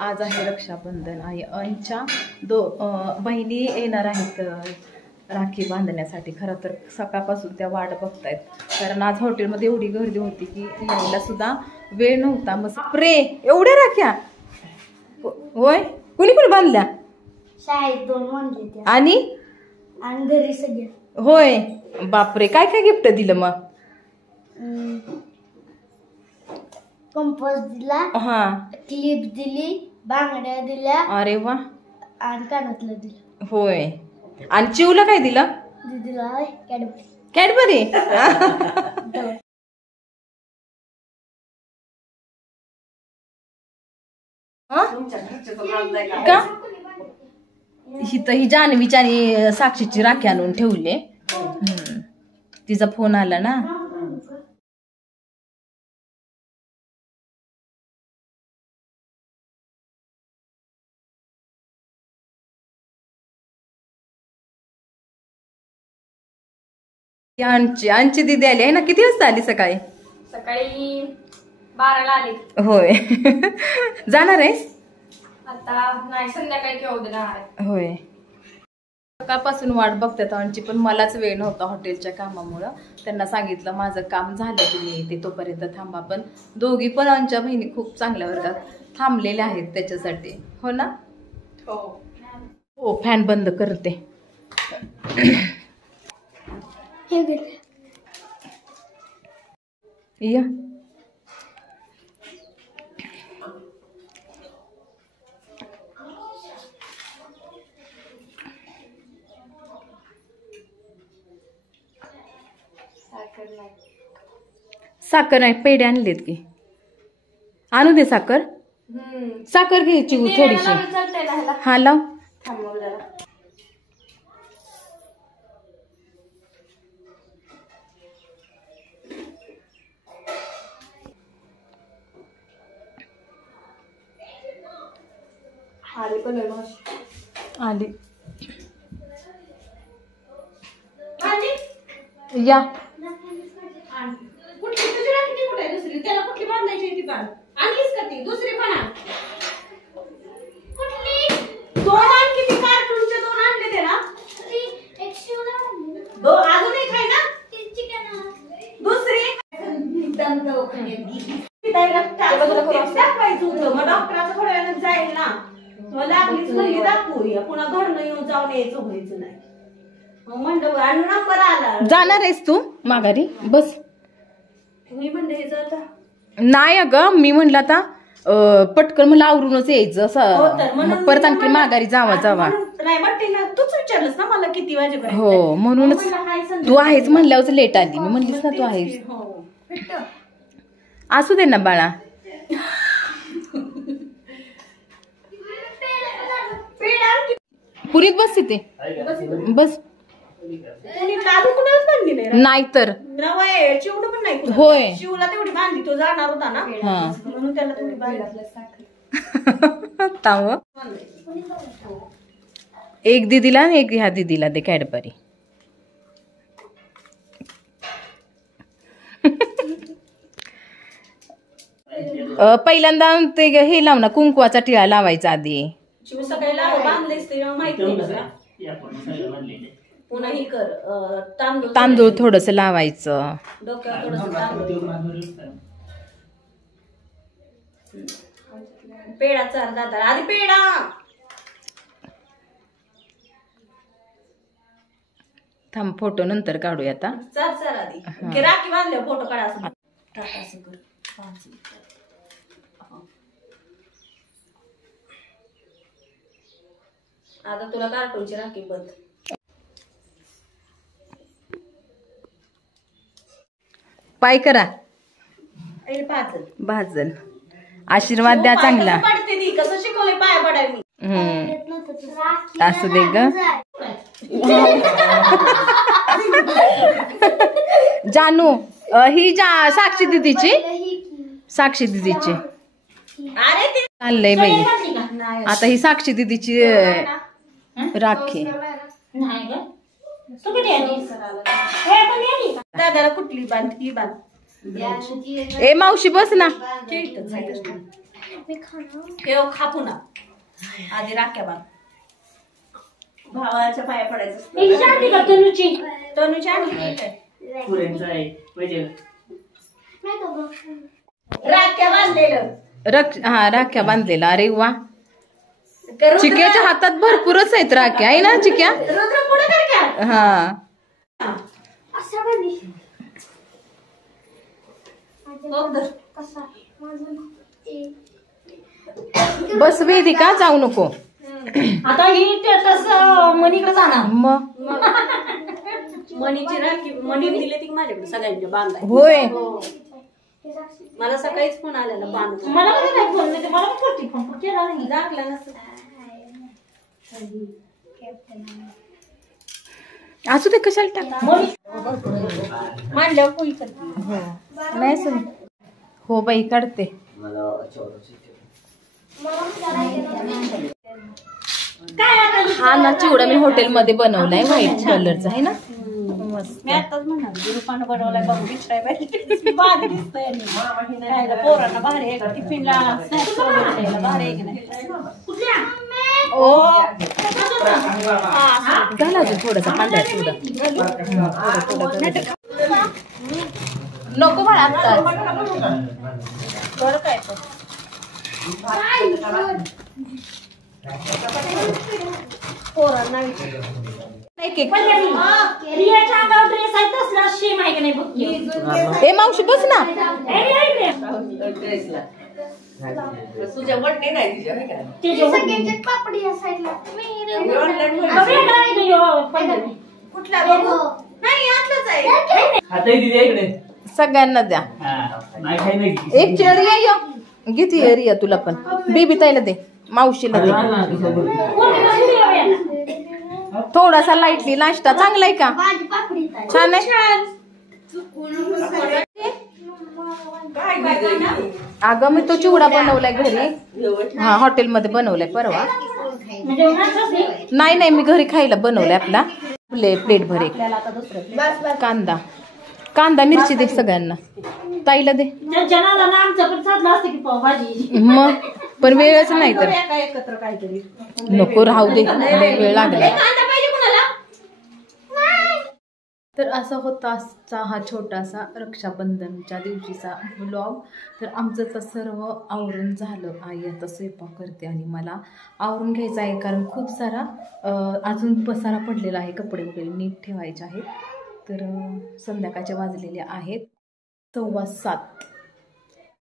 आज आहे रक्षाबंधन आहे. अंच्या बहिणी येणार आहेत राखी बांधण्यासाठी. खरं तर सकाळपासून त्या वाट बघतायत, कारण आज हॉटेलमध्ये एवढी गर्दी होती की यायला सुद्धा वेळ नव्हता. मग प्रे एवढ्या राख्या होय, कुणी कुणी बांधल्या? शाळेत 2 बांधले आणि घरी सगळे. होय, बापरे. काय काय गिफ्ट दिलं मग? कंपास दिला, हा, क्लिप दिली, बांगड्या दिल्या. अरे वा. आणि कानातलं दिलं. होय. आणि चिवला काय दिलं? दीदीला कॅडबरी. कॅडबरी. का ही जान्हवीची आणि साक्षीची राखी आणून ठेवले. तिचा फोन आला ना. आणची दीदी आली आहे ना. किती वाजता आली? सकाळी 12ला आली. होय. जाणार आहे आता? नाही, संध्याकाळी घेऊ देणार. होय. सकाळपासून वाट बघतात आणची, पण मलाच वेळ नव्हता हॉटेलच्या कामामुळं. त्यांना सांगितलं माझं काम झालं, तुम्ही ते तोपर्यंत थांबा. पण दोघी पण आमच्या बहिणी खूप चांगल्या वर्गात थांबलेल्या आहेत त्याच्यासाठी. हो ना? हो. फॅन बंद करते. या साखर नाही, पेढे आणलेत की. आणू दे साखर. साखर घ्यायची थोडीशी. हा लाव. आली या. दुसरी त्याला कुठली बांधायची ती पण आणलीस का? ती दुसरी पण आण. कुठली? 2 आण. किती कार्टूनचे 2 आणले ते ना? एक शिवला आणली. 2 अजून एक आहे ना? दुसरी दाखवायचं होतं. मग डॉक्टराचं थोड्या वेळानं जाईल ना. मग लागलीच म्हणली दाखवूया. पुन्हा घरनं येऊन जाऊन यायचं व्हायचं नाही. मग म्हणलं आणि नंबर आला. जाणार आहेस तू माघारी? बस. मी म्हणले जाता नाही अगं, मी म्हणलं आता पटकन मला आवरूनच यायचं असं. परत आणखी माघारी जावा. नाही बट्टीला तूच विचारलंस ना मला किती वाजेपर्यंत. हो, म्हणूनच तू आहेच म्हणल्यावर लेट आली. मी म्हणलीस ना तू आहेस. असू दे ना बाळा. पुरीत बस तिथे. बस. नाही तर चिवड पण नाही. होय. शिवला तेवढी बांधली. तो जाणार होता ना, म्हणून त्याला तेवढी बांधली. एक दीदीला आणि एक ह्या दीदीला दे कॅडबरी. पहिल्यांदा ते हे लाव ना, कुंकवाचा टिळा लावायचा आधी. शिव सकाळी बांधलेस ते माहिती नाही. पुन्हा ही कर. तांदूळ थोडस लावायचं. डोक्यावर थोडस तांदूळ. पेढा चार दादा. आधी पेढा. थांब, फोटो नंतर काढूया आता. चार आधी राखी बांधल्या फोटो काढा. असं कर. आता तुला कार्टूनची राखी बंद. पाय करा. भाजल. आशीर्वाद द्या चांगला. कसं शिकवलंय पाय पडाय. असू दे ग. जानू ही साक्षी दीदीची चाललंय बाई. आता ही साक्षी दीदीची राखी. दादाला कुठली बांध? ही बांध. ए मावशी बस ना. ठेव खा पुन्हा आधी राख्या बांध भावाच्या पाया पडायचं तनुची राख्या बांधलेलं राख्या बांधलेला. अरे वा, चिक्याच्या हातात भरपूरच आहेत राख्या आहे ना चिक्या. रुद्र पुढे कर क्या हा बस वेदिका जाऊ नको. आता ही टेटस मणीकडे जाणार. मग मणीची राखी मणी दिले ती माझ्याकडे सगळ्यांच्या बांधाय. होय, मला सकाळीच फोन आलेला बांध. मला काय फोन नाही, मला पण करते फोन केला नाही लागला नसतं. असू दे कशाला टाक मांडल्यावर पोळी करते. नाही सुन. हो बाई काढते. हा ना चिवडा मी हॉटेलमध्ये बनवलाय व्हाईट कलरचा आहे ना. मी आताच म्हणाल रुपानं बनवलाय बघू विचाराय पाहिजे. भारी दिसतोय खायला पोरांना भारी आहे. टिफिनला स्नॅक्स वगैरे द्यायला भारी आहे की नाही. झाला अजून थोडासा पांढरा चिवडा. नको बाळा आता बरं काय पोरांना रियाच्या अंगावर ड्रेस आहे तसला शेम आहे की नाही बघ. ए मावशी बस ना. सगळ्यांना द्या एक चेअर. या घेते रिया तुला पण. बेबी ताईला दे, मावशीला दे. थोडासा लाईटली नाश्ता चांगला आहे का? छान आहे. अगं मी तो चिवडा बनवलाय घरी. हा हॉटेलमध्ये बनवलाय परवा. नाही मी घरी खायला बनवलाय. आपला प्लेट भर एक. कांदा मिरची दे सगळ्यांना. ताईला दे. मग पण वेळच नाही तर एकत्र काहीतरी नको राहू दे, वेळ लागला. तर असा होता आजचा हा छोटासा रक्षाबंधनच्या दिवशीचा व्लॉग. तर आमचं तर सर्व आवरून झालं. आई आता स्वयंपाक करते आणि मला आवरून घ्यायचं आहे कारण खूप सारा अजून पसारा पडलेला आहे. कपडे वगैरे नीट ठेवायचे आहेत. तर संध्याकाळच्या वाजलेल्या आहेत 6:15.